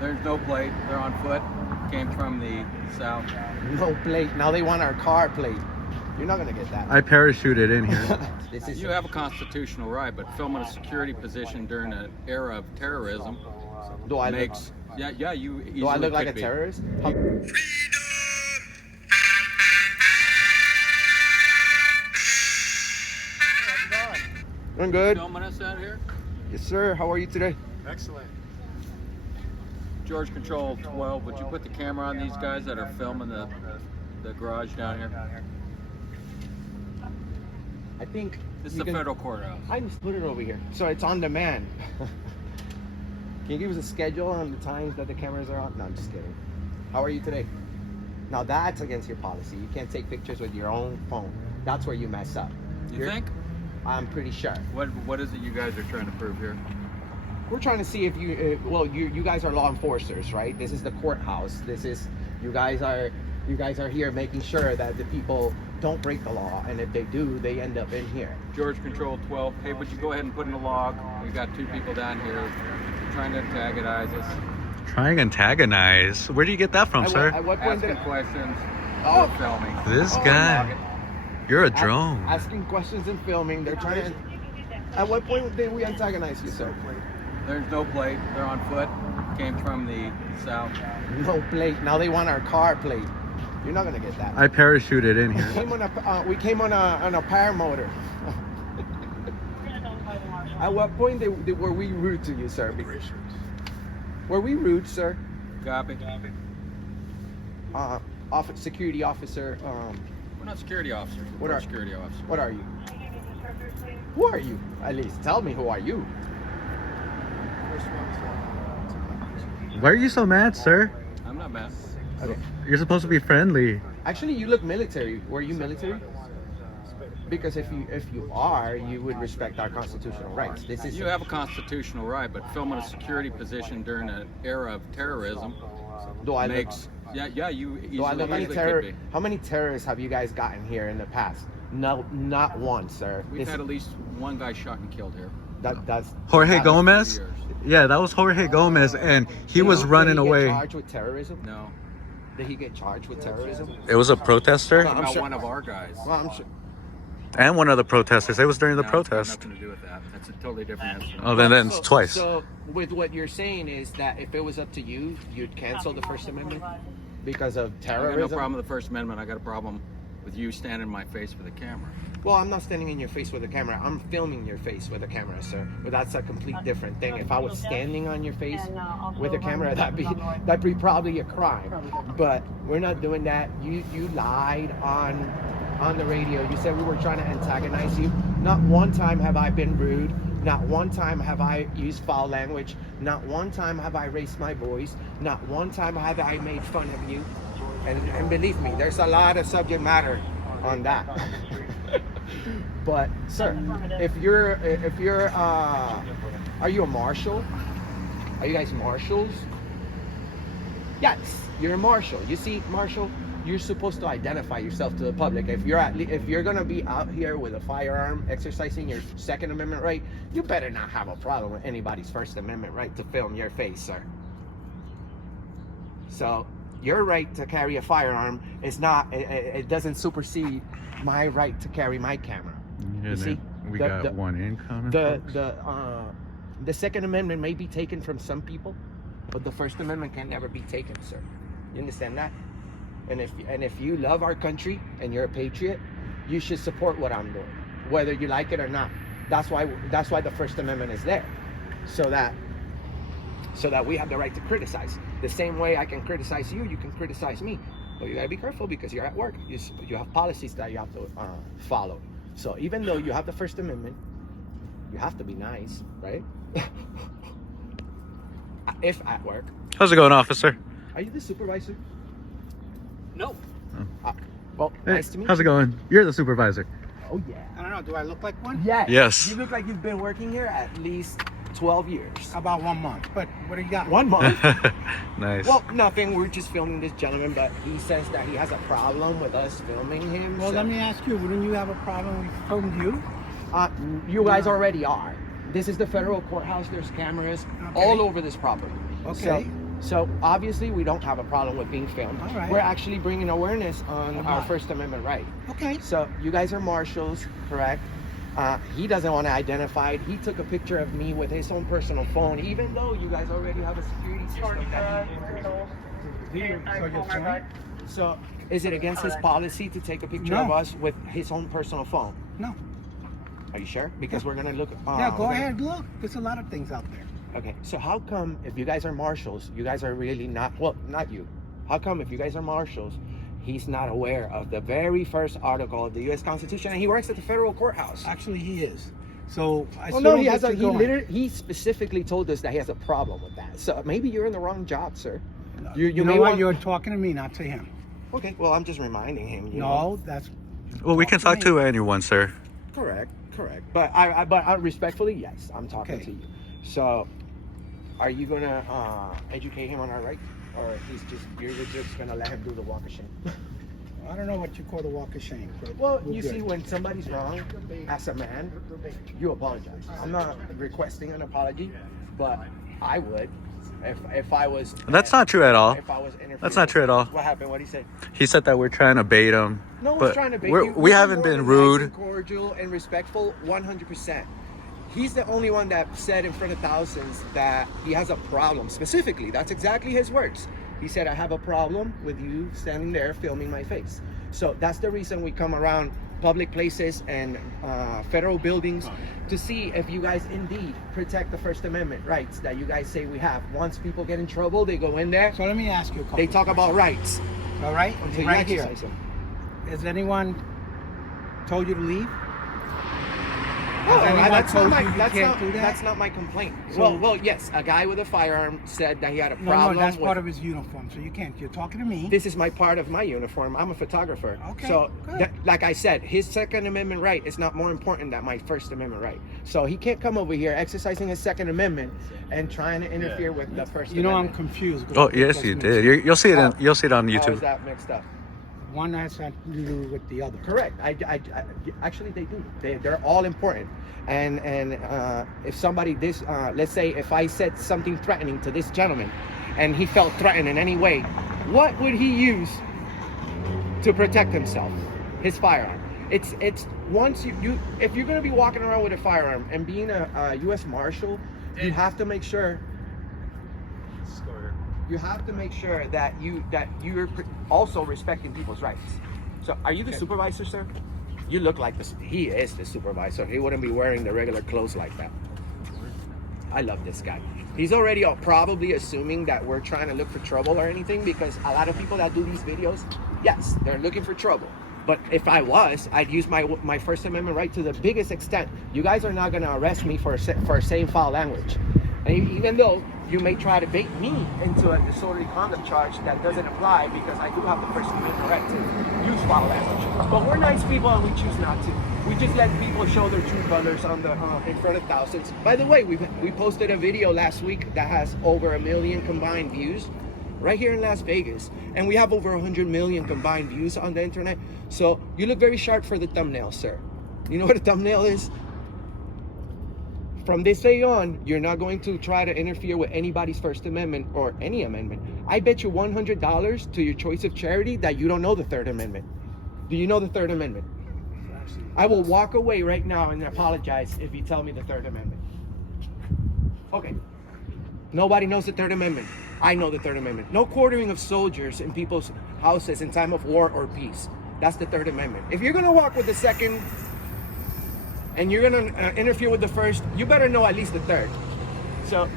There's no plate. They're on foot. Came from the south. No plate. Now they want our car plate. You're not gonna get that. I parachuted in here. This is You have a constitutional right, but filming a security position during an era of terrorism do I makes look, yeah you easily do I look like a could be. terrorist? I'm good. Filming us out here. Yes, sir. How are you today? Excellent. George Control 12. Would you put the camera on these guys that are filming the garage down here? I think This is you the can- federal courthouse. I just put it over here, so it's on demand. Can you give us a schedule on the times that the cameras are on? No, I'm just kidding. How are you today? Now that's against your policy. You can't take pictures with your own phone. That's where you mess up. You think? I'm pretty sure. What is it you guys are trying to prove here? We're trying to see if you, you guys are law enforcers, right? This is the courthouse. This is, you guys are here making sure that the people don't break the law, and if they do, they end up in here. George Control 12. Hey, would you go ahead and put in a log? We got two people down here trying to antagonize us. Trying to antagonize. Where do you get that from, sir? At what point did Asking questions. Oh. Filming. This Oh, guy. You're a drone. asking questions and filming? They're trying to. At what point did we antagonize you, sir? There's no plate. They're on foot. Came from the south. No plate. Now they want our car plate. You're not gonna get that. I parachuted in We here. came on a paramotor. At what point were we rude to you, sir? Were we rude, sir? Copy. Security officer. We're not security officers. What We're are- security officers. What are you? Who are you? At least tell me, who are you? Why are you so mad, sir? I'm not mad. Okay. You're supposed to be friendly. Actually, you look military. Were you military? Because if you are, you would respect our constitutional rights. This is You have a constitutional right, but filming a security position during an era of terrorism do I look, makes you do I look like a easily terror? could be. How many terrorists have you guys gotten here in the past? No, not one, sir. We've had at least one guy shot and killed here. That's Jorge that- Gomez? Years. Yeah, that was Jorge Gomez, and he was running Did he away. get charged with terrorism? No. Did he get charged with terrorism? It was a protester I'm About sure- one of our guys. Well, I'm sure. and one of the protesters. It was during the No, it's got protest. nothing to do with that. That's a totally different incident. Oh, then it's twice. So, with what you're saying is that if it was up to you, you'd cancel the First Amendment because of I got terrorism. no problem with the First Amendment. I got a problem with you standing in my face with a camera. Well, I'm not standing in your face with a camera. I'm filming your face with a camera, sir. But that's a complete different thing. If I was standing on your face with a camera, that'd be probably a crime. But we're not doing that. You lied on the radio. You said we were trying to antagonize you. Not one time have I been rude. Not one time have I used foul language. Not one time have I raised my voice. Not one time have I made fun of you. And believe me, there's a lot of subject matter on that. But sir, if you're are you a marshal? Are you guys marshals? Yes, you're a marshal. You see, marshal, you're supposed to identify yourself to the public. If you're gonna be out here with a firearm exercising your Second Amendment right, you better not have a problem with anybody's First Amendment right to film your face, sir. So your right to carry a firearm is not, it doesn't supersede my right to carry my camera. Yeah, You see, we the- got the- one incoming. The Second Amendment may be taken from some people, but the First Amendment can never be taken, sir. You understand that? And if you love our country and you're a patriot, you should support what I'm doing, whether you like it or not. That's why the First Amendment is there, so that we have the right to criticize. The same way I can criticize you, you can criticize me. But you gotta be careful because you're at work. You have policies that you have to follow. So even though you have the First Amendment, you have to be nice, right? If at work. How's it going, officer? Are you the supervisor? No. Well, Hey, nice to meet how's you. it going? You're the supervisor. Oh yeah. I don't know. Do I look like one? Yes. Yes. You look like you've been working here at least 12 years. About 1 month. But what do you got? 1 month. Nice. Well, nothing. We're just filming this gentleman, but he says that he has a problem with us filming him. Well, so- let me ask you. Wouldn't you have a problem we filmed you? You guys already are. This is the federal courthouse. There's cameras Okay. all over this property. Okay. So So obviously we don't have a problem with being filmed. All right. We're actually bringing awareness on Come our on. First Amendment right. Okay. So you guys are marshals, correct? He doesn't want to identify it. He took a picture of me with his own personal phone, even though you guys already have a security system that So is it against his policy to take a picture No. of us with his own personal phone? No. Are you sure? Because we're gonna look. Yeah, go ahead. Look, there's a lot of things out there. Okay, so how come if you guys are marshals, you guys are really not, well, not you. How come if you guys are marshals, he's not aware of the very first article of the U.S. Constitution, and he works at the federal courthouse? Actually, he is. So I Well, still no, don't he has get a, you he going. literally, he specifically told us that he has a problem with that. So maybe you're in the wrong job, sir. You may know what? want- You're talking to me, not to him. Okay, well, I'm just reminding him. You know? No, that's. Well, we can talk to anyone, sir. Correct. But I respectfully, yes, I'm talking Okay. to you. So, are you gonna educate him on our rights, or you're just gonna let him do the walk of shame? I don't know what you call the walk of shame. But Well, we're you good. see, when somebody's wrong, as a man, you apologize. I'm not requesting an apology, but I would if I was. That's not true at all. If I was interfering. That's not true at all. What happened? What did he say? He said that we're trying to bait him. No one's but trying to bait we're- you. we We're haven't more been than rude. nice and cordial and respectful, 100%. He's the only one that said in front of thousands that he has a problem. Specifically, that's exactly his words. He said, "I have a problem with you standing there filming my face." So that's the reason we come around public places and federal buildings to see if you guys indeed protect the First Amendment rights that you guys say we have. Once people get in trouble, they go in there, So let me ask you a couple. they talk about rights. All right. Until you Right here. exercise them. Has anyone told you to leave? Oh, Has anyone that's not told my, you you that's can't not, do that? that's not my complaint. So- well, yes, a guy with a firearm said that he had a No, problem. no, that's with, part of his uniform. So you can't. You're talking to me. This is my part of my uniform. I'm a photographer. Okay, So, good. like I said, his Second Amendment right is not more important than my First Amendment right. So he can't come over here exercising his Second Amendment and trying to interfere with the First You know, I'm Amendment. confused. with Oh, what yes, was you mentioned. did. You'll see it. You'll see it on How is YouTube. that mixed up? One has nothing to do with the other. Correct. I actually they do. They're all important. And if somebody let's say if I said something threatening to this gentleman, and he felt threatened in any way, what would he use to protect himself? His firearm. It's once you if you're gonna be walking around with a firearm and being a U.S. Marshal, you have to make sure. You have to make sure that you're also respecting people's rights. So, are you the supervisor, sir? You look like this. He is the supervisor. He wouldn't be wearing the regular clothes like that. I love this guy. He's already probably assuming that we're trying to look for trouble or anything, because a lot of people that do these videos, yes, they're looking for trouble. But if I was, I'd use my First Amendment right to the biggest extent. You guys are not going to arrest me for saying foul language. And even though you may try to bait me into a disorderly conduct charge that doesn't apply, because I do have the First Amendment right to use foul language. But we're nice people and we choose not to. We just let people show their true colors on the in front of thousands. By the way, we posted a video last week that has over 1 million combined views right here in Las Vegas, and we have over 100 million combined views on the internet. So you look very sharp for the thumbnail, sir. You know what a thumbnail is? From this day on, you're not going to try to interfere with anybody's First Amendment or any amendment. I bet you $100 to your choice of charity that you don't know the Third Amendment. Do you know the Third Amendment? I will walk away right now and apologize if you tell me the Third Amendment. Okay. Nobody knows the Third Amendment. I know the Third Amendment. No quartering of soldiers in people's houses in time of war or peace. That's the Third Amendment. If you're going to walk with the Second and you're going to interfere with the First, you better know at least the Third. So,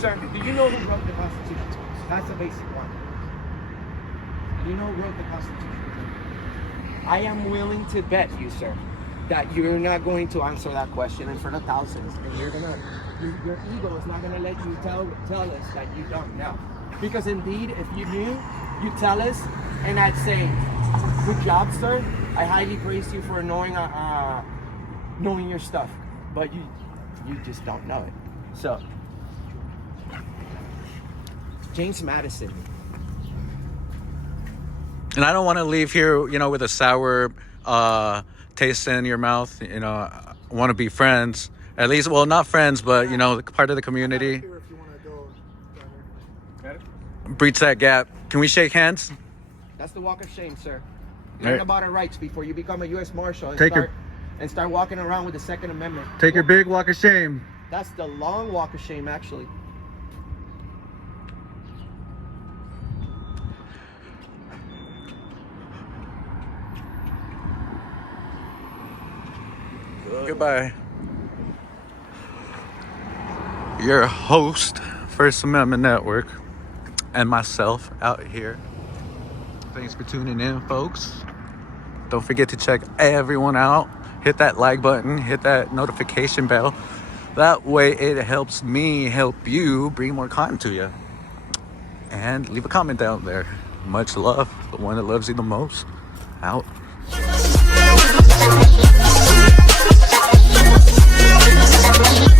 sir, do you know who wrote the Constitution? That's a basic one. Do you know who wrote the Constitution? I am willing to bet you, sir, that you're not going to answer that question in front of thousands, and your ego is not gonna let you tell us that you don't know. Because indeed, if you knew, you tell us, and I'd say, "Good job, sir. I highly praise you for knowing your stuff," but you just don't know it. So, James Madison. And I don't want to leave here, with a sour taste in your mouth. I want to be friends. At least, well, not friends, but, part of the community. Got it? breach that gap. Can we shake hands? That's the walk of shame, sir. All Learn right. about our rights before you become a U.S. Marshal and Take your- start walking around with the Second Amendment. Take your big walk of shame. That's the long walk of shame, actually. Goodbye. Your host, First Amendment Network, and myself out here. Thanks for tuning in, folks. Don't forget to check everyone out. Hit that like button, hit that notification bell. That way it helps me help you bring more content to you. And leave a comment down there. Much love. The one that loves you the most. Out. We'll be right back.